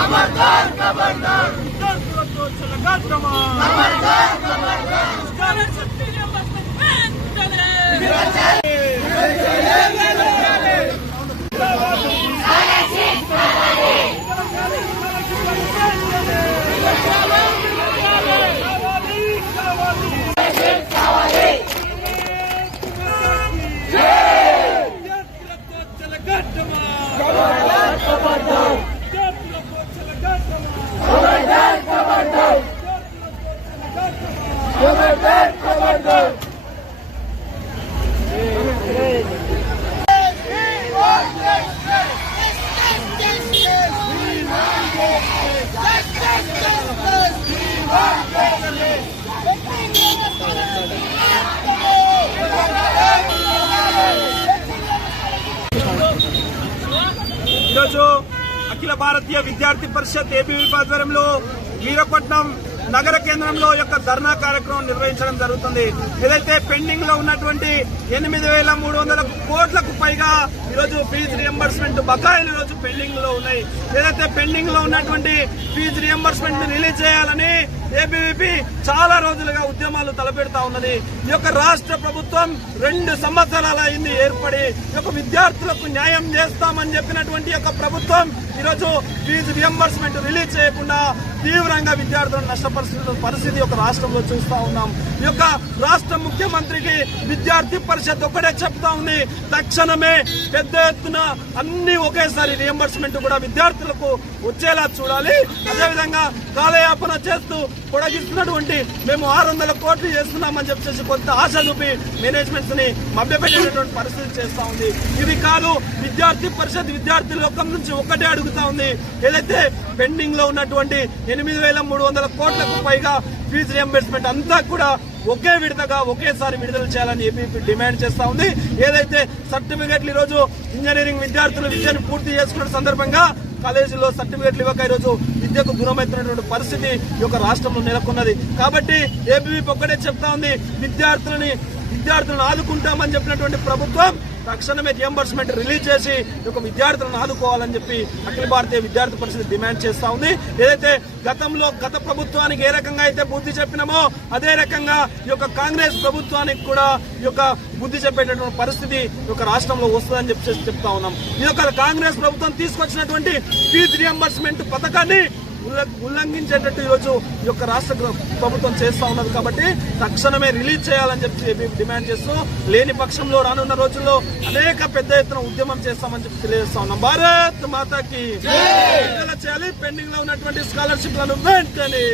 खबरदार खबरदार ఈరోజు అఖిల భారతీయ విద్యార్థి పరిషత్ ఏబీవీ ఆధ్వర్యంలో వీరపట్నం నగర కేంద్రంలో యొక్క ధర్నా కార్యక్రమం నిర్వహించడం జరుగుతుంది. ఏదైతే పెండింగ్లో ఉన్నటువంటి ఎనిమిది వేల మూడు వందల కోట్లకు పైగా ఈరోజు ఫీజు రియంబర్స్మెంట్ బకాయిలు ఈరోజు పెండింగ్లో ఉన్నాయి. ఏదైతే పెండింగ్లో ఉన్నటువంటి ఫీజు రియంబర్స్మెంట్ రిలీజ్ చేయాలని ఏబీవీపీ చాలా రోజులుగా ఉద్యమాలు తలపెడతా ఉన్నది. ఈ యొక్క రాష్ట్ర ప్రభుత్వం రెండు సంవత్సరాల అయింది ఏర్పడి ఈ యొక్క విద్యార్థులకు న్యాయం చేస్తామని చెప్పినటువంటి యొక్క ప్రభుత్వం ఈరోజు ఫీజు రియంబర్స్మెంట్ రిలీజ్ చేయకుండా తీవ్రంగా విద్యార్థులను నష్టపరుస్తున్న పరిస్థితి ఒక రాష్ట్రంలో చూస్తా ఉన్నాం. ఈ యొక్క రాష్ట్ర ముఖ్యమంత్రికి విద్యార్థి పరిషత్ ఒకటే చెప్తా ఉంది. తక్షణమే పెద్ద ఎత్తున అన్ని ఒకేసారి రియంబర్స్మెంట్ కూడా విద్యార్థులకు వచ్చేలా చూడాలి. అదేవిధంగా కాలయాపన చేస్తూ పొడిగిస్తున్నటువంటి మేము ఆరు వందల కోట్లు చేస్తున్నామని చెప్పేసి కొంత ఆశ చూపి మేనేజ్మెంట్స్ని మభ్యపెట్టేటటువంటి పరిస్థితి చేస్తా ఉంది. ఇది కాదు విద్యార్థి పరిషత్ విద్యార్థి లోకం నుంచి ఒకటే అడుగుతా ఉంది. ఏదైతే పెండింగ్లో ఉన్నటువంటి ఎనిమిది వేల మూడు వందల కోట్లకు పైగా ఫీజు రియంబర్స్మెంట్ అంతా కూడా ఒకే విడతగా ఒకేసారి విడుదల చేయాలని ఏపీ డిమాండ్ చేస్తా ఉంది. ఏదైతే సర్టిఫికెట్లు ఈ రోజు ఇంజనీరింగ్ విద్యార్థులు విద్యను పూర్తి చేసుకున్న సందర్భంగా కాలేజీలో సర్టిఫికెట్లు ఇవ్వక ఈరోజు విద్యకు దూరమవుతున్నటువంటి పరిస్థితి ఈ యొక్క రాష్ట్రంలో నెలకొన్నది. కాబట్టి ఏబీవీ ఒక్కటే చెప్తా ఉంది విద్యార్థులని విద్యార్థులను ఆదుకుంటామని చెప్పినటువంటి ప్రభుత్వం తక్షణమే రియంబర్స్మెంట్ రిలీజ్ చేసి ఒక యొక్క విద్యార్థులను ఆదుకోవాలని చెప్పి అఖిల భారతీయ విద్యార్థి పరిషత్ డిమాండ్ చేస్తా ఉంది. ఏదైతే గతంలో గత ప్రభుత్వానికి ఏ రకంగా అయితే బుద్ధి చెప్పినామో అదే రకంగా ఈ యొక్క కాంగ్రెస్ ప్రభుత్వానికి కూడా ఈ యొక్క బుద్ధి చెప్పేటటువంటి పరిస్థితి ఈ యొక్క రాష్ట్రంలో వస్తుందని చెప్పి చెప్తా ఉన్నాం. ఈ యొక్క కాంగ్రెస్ ప్రభుత్వం తీసుకొచ్చినటువంటి ఫీజు రియంబర్స్మెంట్ పథకాన్ని ఉల్లంఘించేటట్టు ఈరోజు ఈ యొక్క రాష్ట్ర ప్రభుత్వం చేస్తా ఉన్నది కాబట్టి తక్షణమే రిలీజ్ చేయాలని చెప్పి డిమాండ్ చేస్తూ లేని పక్షంలో రానున్న రోజుల్లో అనేక పెద్ద ఎత్తున ఉద్యమం చేస్తామని చెప్పి తెలియజేస్తా ఉన్నాం. భారత్ మాతాకి విడుదల చేయాలి. పెండింగ్లో ఉన్నటువంటి స్కాలర్షిప్లను వెంటనే